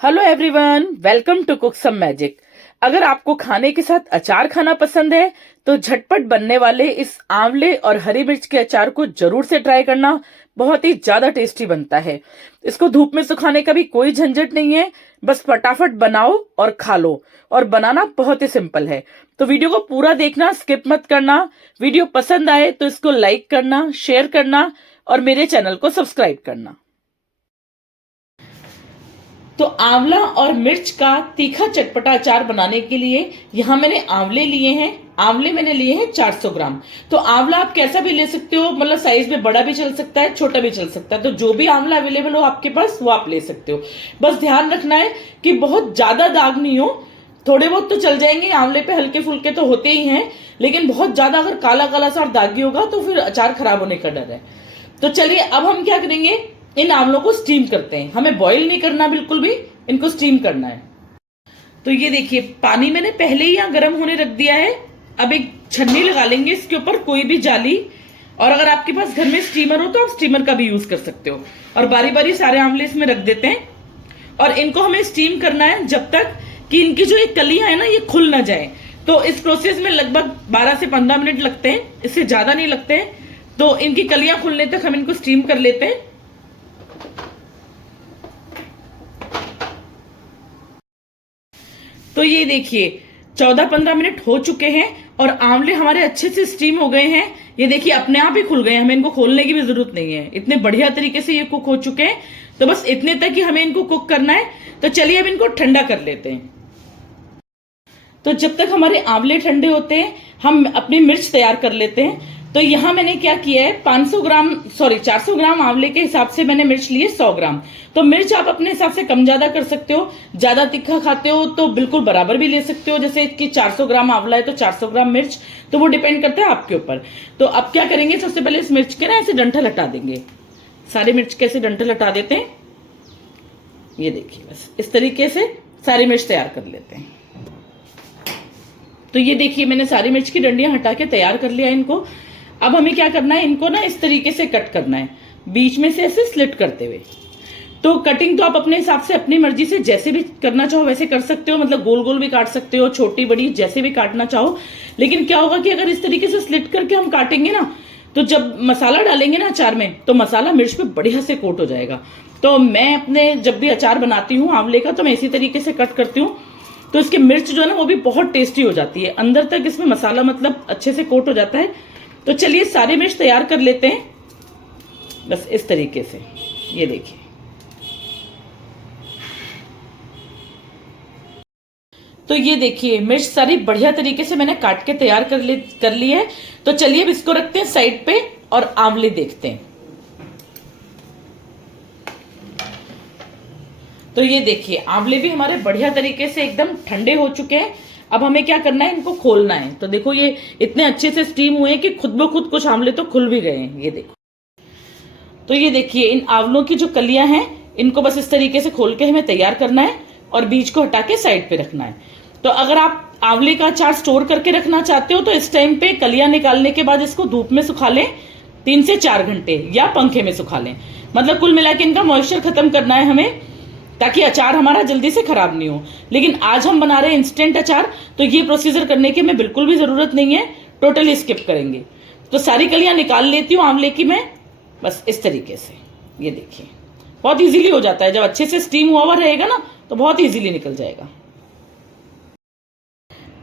Hello everyone, welcome to cook some magic. अगर आपको खाने के साथ अचार खाना पसंद है तो झटपट बनने वाले इस आंवले और हरी मिर्च के अचार को जरूर से ट्राई करना। बहुत ही ज्यादा टेस्टी बनता है। इसको धूप में सुखाने का भी कोई झंझट नहीं है, बस फटाफट बनाओ और खा लो। और बनाना बहुत ही सिंपल है। तो वीडियो को पूरा देखना, स्किप मत करना। वीडियो पसंद आए तो इसको लाइक करना, शेयर करना और मेरे चैनल को सब्सक्राइब करना। तो आंवला और मिर्च का तीखा चटपटा अचार बनाने के लिए यहाँ मैंने आंवले लिए हैं। आंवले मैंने लिए हैं 400 ग्राम। तो आंवला आप कैसा भी ले सकते हो, मतलब साइज में बड़ा भी चल सकता है, छोटा भी चल सकता है। तो जो भी आंवला अवेलेबल हो आपके पास वो आप ले सकते हो। बस ध्यान रखना है कि बहुत ज्यादा दाग नहीं हो। थोड़े बहुत तो चल जाएंगे, आंवले पे हल्के फुल्के तो होते ही हैं, लेकिन बहुत ज्यादा अगर काला काला सा और दागी होगा तो फिर अचार खराब होने का डर है। तो चलिए अब हम क्या करेंगे, इन आंवलों को स्टीम करते हैं। हमें बॉईल नहीं करना बिल्कुल भी, इनको स्टीम करना है। तो ये देखिए, पानी मैंने पहले ही यहाँ गर्म होने रख दिया है। अब एक छन्नी लगा लेंगे इसके ऊपर, कोई भी जाली। और अगर आपके पास घर में स्टीमर हो तो आप स्टीमर का भी यूज कर सकते हो। और बारी बारी सारे आंवले इसमें रख देते हैं और इनको हमें स्टीम करना है जब तक कि इनकी जो एक कलियां है ना ये खुल ना जाए। तो इस प्रोसेस में लगभग 12 से 15 मिनट लगते हैं, इससे ज्यादा नहीं लगते हैं। तो इनकी कलियां खुलने तक हम इनको स्टीम कर लेते हैं। तो ये देखिए 14-15 मिनट हो चुके हैं और आंवले हमारे अच्छे से स्टीम हो गए हैं। ये देखिए अपने आप ही खुल गए हैं, हमें इनको खोलने की भी जरूरत नहीं है। इतने बढ़िया तरीके से ये कुक हो चुके हैं। तो बस इतने तक ही हमें इनको कुक करना है। तो चलिए अब इनको ठंडा कर लेते हैं। तो जब तक हमारे आंवले ठंडे होते हैं हम अपनी मिर्च तैयार कर लेते हैं। तो यहाँ मैंने क्या किया है, 400 ग्राम आंवले के हिसाब से मैंने मिर्च लिए 100 ग्राम। तो मिर्च आप अपने हिसाब से कम ज्यादा कर सकते हो। ज्यादा तीखा खाते हो तो बिल्कुल बराबर भी ले सकते हो, जैसे कि 400 ग्राम आंवला है तो 400 ग्राम मिर्च। तो वो डिपेंड करता है आपके ऊपर। तो अब क्या करेंगे, सबसे पहले इस मिर्च के ना ऐसे डंठल हटा देंगे। सारे मिर्च के ऐसे डंठल हटा देते हैं। ये देखिए बस इस तरीके से सारी मिर्च तैयार कर लेते हैं। तो ये देखिए मैंने सारी मिर्च की डंडियां हटा के तैयार कर लिया इनको। अब हमें क्या करना है, इनको ना इस तरीके से कट करना है, बीच में से ऐसे स्लिट करते हुए। तो कटिंग तो आप अपने हिसाब से अपनी मर्जी से जैसे भी करना चाहो वैसे कर सकते हो, मतलब गोल गोल भी काट सकते हो, छोटी बड़ी जैसे भी काटना चाहो। लेकिन क्या होगा कि अगर इस तरीके से स्लिट करके हम काटेंगे ना तो जब मसाला डालेंगे ना अचार में तो मसाला मिर्च पे बढ़िया से कोट हो जाएगा। तो मैं अपने जब भी अचार बनाती हूँ आंवले का तो मैं इसी तरीके से कट करती हूँ। तो इसकी मिर्च जो है ना वो भी बहुत टेस्टी हो जाती है, अंदर तक इसमें मसाला मतलब अच्छे से कोट हो जाता है। तो चलिए सारे मिर्च तैयार कर लेते हैं बस इस तरीके से। ये देखिए तो ये देखिए मिर्च सारी बढ़िया तरीके से मैंने काट के तैयार कर ली है। तो चलिए अब इसको रखते हैं साइड पे और आंवले देखते हैं। तो ये देखिए आंवले भी हमारे बढ़िया तरीके से एकदम ठंडे हो चुके हैं। अब हमें क्या करना है, इनको खोलना है। तो देखो ये इतने अच्छे से स्टीम हुए हैं कि खुद ब खुद कुछ आंवले तो खुल भी गए हैं। ये देखो, तो ये देखिए इन आंवलों की जो कलियां हैं इनको बस इस तरीके से खोल के हमें तैयार करना है और बीज को हटा के साइड पे रखना है। तो अगर आप आंवले का अचार स्टोर करके रखना चाहते हो तो इस टाइम पे कलियां निकालने के बाद इसको धूप में सुखा लें 3 से 4 घंटे, या पंखे में सुखा लें। मतलब कुल मिला के इनका मॉइस्चर खत्म करना है हमें, ताकि अचार हमारा जल्दी से खराब नहीं हो। लेकिन आज हम बना रहे हैं इंस्टेंट अचार, तो ये प्रोसीजर करने की हमें बिल्कुल भी जरूरत नहीं है, टोटली स्किप करेंगे। तो सारी कलियां निकाल लेती हूँ आंवले की मैं, बस इस तरीके से। ये देखिए बहुत इजीली हो जाता है, जब अच्छे से स्टीम हुआ रहेगा ना तो बहुत इजीली निकल जाएगा।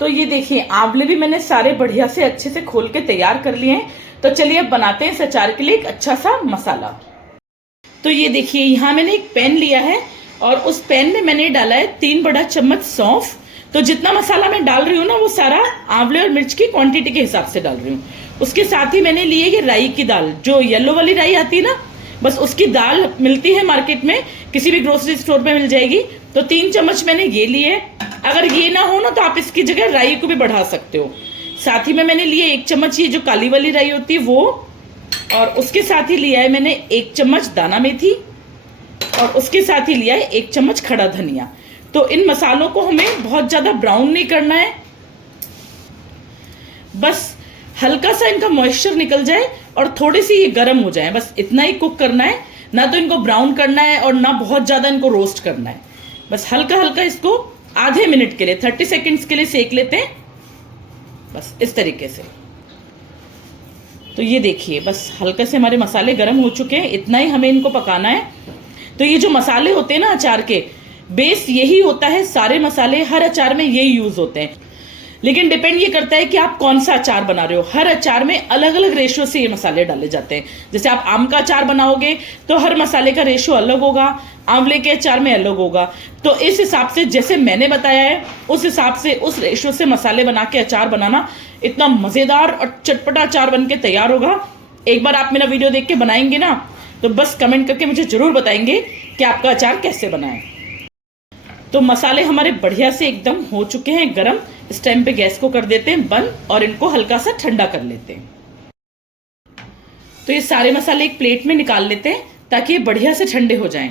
तो ये देखिए आंवले भी मैंने सारे बढ़िया से अच्छे से खोल के तैयार कर लिए हैं। तो चलिए अब बनाते हैं इस अचार के लिए एक अच्छा सा मसाला। तो ये देखिए यहाँ मैंने एक पैन लिया है और उस पैन में मैंने डाला है 3 बड़ा चम्मच सौंफ। तो जितना मसाला मैं डाल रही हूँ ना वो सारा आंवले और मिर्च की क्वांटिटी के हिसाब से डाल रही हूँ। उसके साथ ही मैंने ली है ये राई की दाल, जो येलो वाली राई आती है ना, बस उसकी दाल मिलती है मार्केट में, किसी भी ग्रोसरी स्टोर पे मिल जाएगी। तो 3 चम्मच मैंने ये लिए। अगर ये ना हो ना तो आप इसकी जगह राई को भी बढ़ा सकते हो। साथ ही में मैंने लिए 1 चम्मच ये जो काली वाली राई होती है वो, और उसके साथ ही लिया है मैंने 1 चम्मच दाना मेथी, और उसके साथ ही लिया है 1 चम्मच खड़ा धनिया। तो इन मसालों को हमें बहुत ज्यादा ब्राउन नहीं करना है, बस हल्का सा इनका मॉइस्चर निकल जाए और थोड़ी सी ये गर्म हो जाए, बस इतना ही कुक करना है। ना तो इनको ब्राउन करना है और ना बहुत ज्यादा इनको रोस्ट करना है। बस हल्का हल्का इसको आधे मिनट के लिए 30 सेकेंड्स के लिए सेक लेते हैं, बस इस तरीके से। तो ये देखिए बस हल्के से हमारे मसाले गर्म हो चुके हैं, इतना ही हमें इनको पकाना है। तो ये जो मसाले होते हैं ना अचार के, बेस यही होता है, सारे मसाले हर अचार में यही यूज होते हैं। लेकिन डिपेंड ये करता है कि आप कौन सा अचार बना रहे हो। हर अचार में अलग अलग रेशियो से ये मसाले डाले जाते हैं। जैसे आप आम का अचार बनाओगे तो हर मसाले का रेशियो अलग होगा, आंवले के अचार में अलग होगा। तो इस हिसाब से जैसे मैंने बताया है उस हिसाब से उस रेशियो से मसाले बना के अचार बनाना, इतना मजेदार और चटपटा अचार बन के तैयार होगा। एक बार आप मेरा वीडियो देख के बनाएंगे ना तो बस कमेंट करके मुझे जरूर बताएंगे कि आपका अचार कैसे बना है। तो मसाले हमारे बढ़िया से एकदम हो चुके हैं गरम। इस टाइम पे गैस को कर देते हैं बंद और इनको हल्का सा ठंडा कर लेते हैं। तो ये सारे मसाले एक प्लेट में निकाल लेते हैं ताकि ये बढ़िया से ठंडे हो जाएं।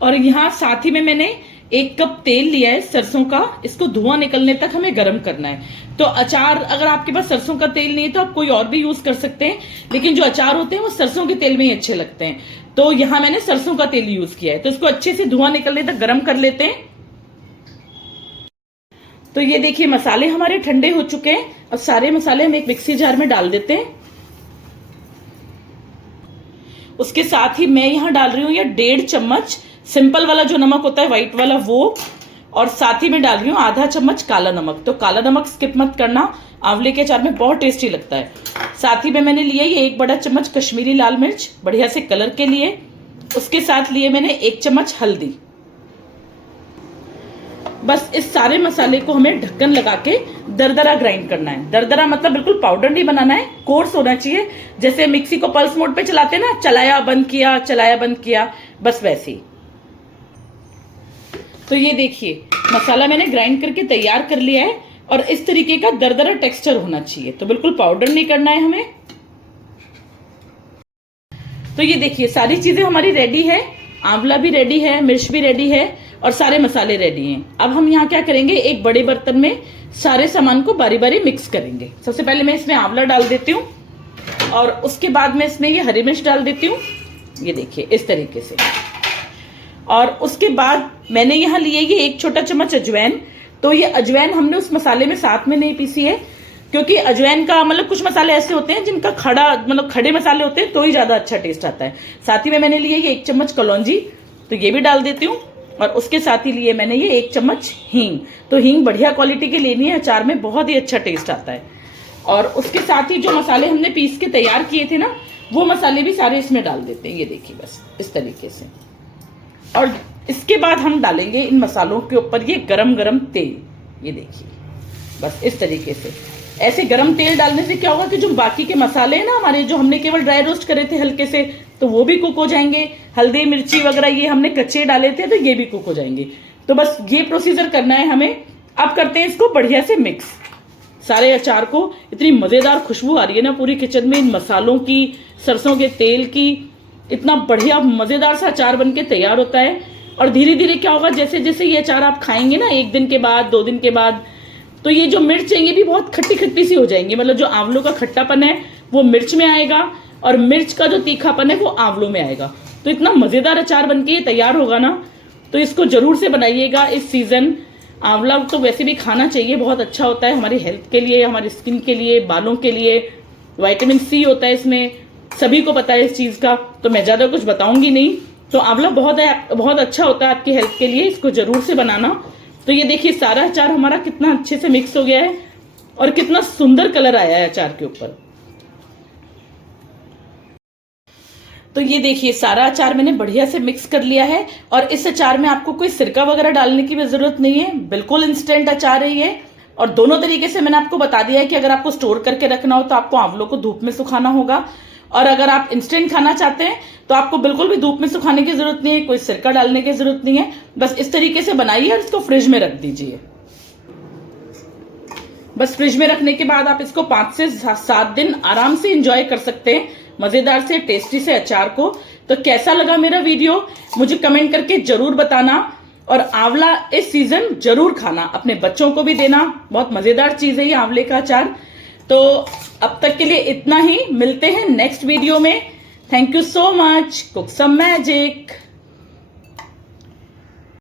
और यहाँ साथ ही में मैंने 1 कप तेल लिया है सरसों का, इसको धुआं निकलने तक हमें गर्म करना है। तो अचार अगर आपके पास सरसों का तेल नहीं है तो आप कोई और भी यूज कर सकते हैं, लेकिन जो अचार होते हैं वो सरसों के तेल में ही अच्छे लगते हैं। तो यहाँ मैंने सरसों का तेल यूज किया है। तो इसको अच्छे से धुआं निकलने तक गर्म कर लेते हैं। तो ये देखिए मसाले हमारे ठंडे हो चुके हैं। अब सारे मसाले हम एक मिक्सी जार में डाल देते हैं। उसके साथ ही मैं यहाँ डाल रही हूँ ये 1.5 चम्मच सिंपल वाला जो नमक होता है व्हाइट वाला वो, और साथ ही में डाल रही हूँ आधा चम्मच काला नमक। तो काला नमक स्किप मत करना, आंवले के अचार में बहुत टेस्टी लगता है। साथ ही में मैंने लिया ये 1 बड़ा चम्मच कश्मीरी लाल मिर्च बढ़िया से कलर के लिए। उसके साथ लिए मैंने 1 चम्मच हल्दी। बस इस सारे मसाले को हमें ढक्कन लगा के दरदरा ग्राइंड करना है। दरदरा मतलब बिल्कुल पाउडर नहीं बनाना है, कोर्स होना चाहिए। जैसे मिक्सी को पल्स मोड पे चलाते हैं ना, चलाया बंद किया चलाया बंद किया, बस वैसे ही। तो ये देखिए मसाला मैंने ग्राइंड करके तैयार कर लिया है और इस तरीके का दरदरा टेक्सचर होना चाहिए। तो बिल्कुल पाउडर नहीं करना है हमें। तो ये देखिए सारी चीजें हमारी रेडी है, आंवला भी रेडी है, मिर्च भी रेडी है और सारे मसाले रेडी हैं। अब हम यहाँ क्या करेंगे, एक बड़े बर्तन में सारे सामान को बारी बारी मिक्स करेंगे। सबसे पहले मैं इसमें आंवला डाल देती हूँ और उसके बाद में इसमें ये हरी मिर्च डाल देती हूँ, ये देखिए इस तरीके से। और उसके बाद मैंने यहाँ लिए ये 1 छोटा चम्मच अजवाइन। तो ये अजवाइन हमने उस मसाले में साथ में नहीं पीसी है, क्योंकि अजवाइन का मतलब कुछ मसाले ऐसे होते हैं जिनका खड़ा मतलब खड़े मसाले होते हैं तो ही ज्यादा अच्छा टेस्ट आता है। साथ ही में मैंने लिए ये 1 चम्मच कलौंजी, तो ये भी डाल देती हूँ। और उसके साथ ही लिए मैंने ये 1 चम्मच हींग। तो हींग बढ़िया क्वालिटी की लेनी है, अचार में बहुत ही अच्छा टेस्ट आता है। और उसके साथ ही जो मसाले हमने पीस के तैयार किए थे ना, वो मसाले भी सारे इसमें डाल देते हैं, ये देखिए बस इस तरीके से। और इसके बाद हम डालेंगे इन मसालों के ऊपर ये गरम गरम तेल, ये देखिए बस इस तरीके से। ऐसे गरम तेल डालने से क्या होगा कि जो बाकी के मसाले हैं ना हमारे, जो हमने केवल ड्राई रोस्ट करे थे हल्के से, तो वो भी कुक हो जाएंगे। हल्दी मिर्ची वगैरह ये हमने कच्चे डाले थे तो ये भी कुक हो जाएंगे। तो बस ये प्रोसीजर करना है हमें। अब करते हैं इसको बढ़िया से मिक्स सारे अचार को। इतनी मजेदार खुशबू आ रही है ना पूरी किचन में इन मसालों की, सरसों के तेल की। इतना बढ़िया मजेदार सा अचार बन के तैयार होता है। और धीरे धीरे क्या होगा, जैसे जैसे ये अचार आप खाएंगे ना 1 दिन के बाद 2 दिन के बाद, तो ये जो मिर्च है ये भी बहुत खट्टी खट्टी सी हो जाएंगी। मतलब जो आंवलों का खट्टापन है वो मिर्च में आएगा और मिर्च का जो तीखापन है वो आंवलों में आएगा। तो इतना मजेदार अचार बनके तैयार होगा ना, तो इसको जरूर से बनाइएगा इस सीजन। आंवला तो वैसे भी खाना चाहिए, बहुत अच्छा होता है हमारी हेल्थ के लिए, हमारी स्किन के लिए, बालों के लिए। विटामिन सी होता है इसमें, सभी को पता है इस चीज का, तो मैं ज्यादा कुछ बताऊंगी नहीं। तो आंवला बहुत अच्छा होता है आपकी हेल्थ के लिए, इसको जरूर से बनाना। तो ये देखिए सारा अचार हमारा कितना अच्छे से मिक्स हो गया है और कितना सुंदर कलर आया है अचार के ऊपर। तो ये देखिए सारा अचार मैंने बढ़िया से मिक्स कर लिया है। और इस अचार में आपको कोई सिरका वगैरह डालने की भी जरूरत नहीं है, बिल्कुल इंस्टेंट अचार है ये। और दोनों तरीके से मैंने आपको बता दिया है कि अगर आपको स्टोर करके रखना हो तो आपको आंवलों को धूप में सुखाना होगा, और अगर आप इंस्टेंट खाना चाहते हैं तो आपको बिल्कुल भी धूप में सुखाने की जरूरत नहीं है, कोई सिरका डालने की जरूरत नहीं है। बस इस तरीके से बनाइए और इसको फ्रिज में रख दीजिए। बस फ्रिज में रखने के बाद आप इसको 5 से 7 दिन आराम से एंजॉय कर सकते हैं मजेदार से टेस्टी से अचार को। तो कैसा लगा मेरा वीडियो मुझे कमेंट करके जरूर बताना। और आंवला इस सीजन जरूर खाना, अपने बच्चों को भी देना, बहुत मजेदार चीज है ये आंवले का अचार। तो अब तक के लिए इतना ही, मिलते हैं नेक्स्ट वीडियो में। Thank you so much. Cook some magic.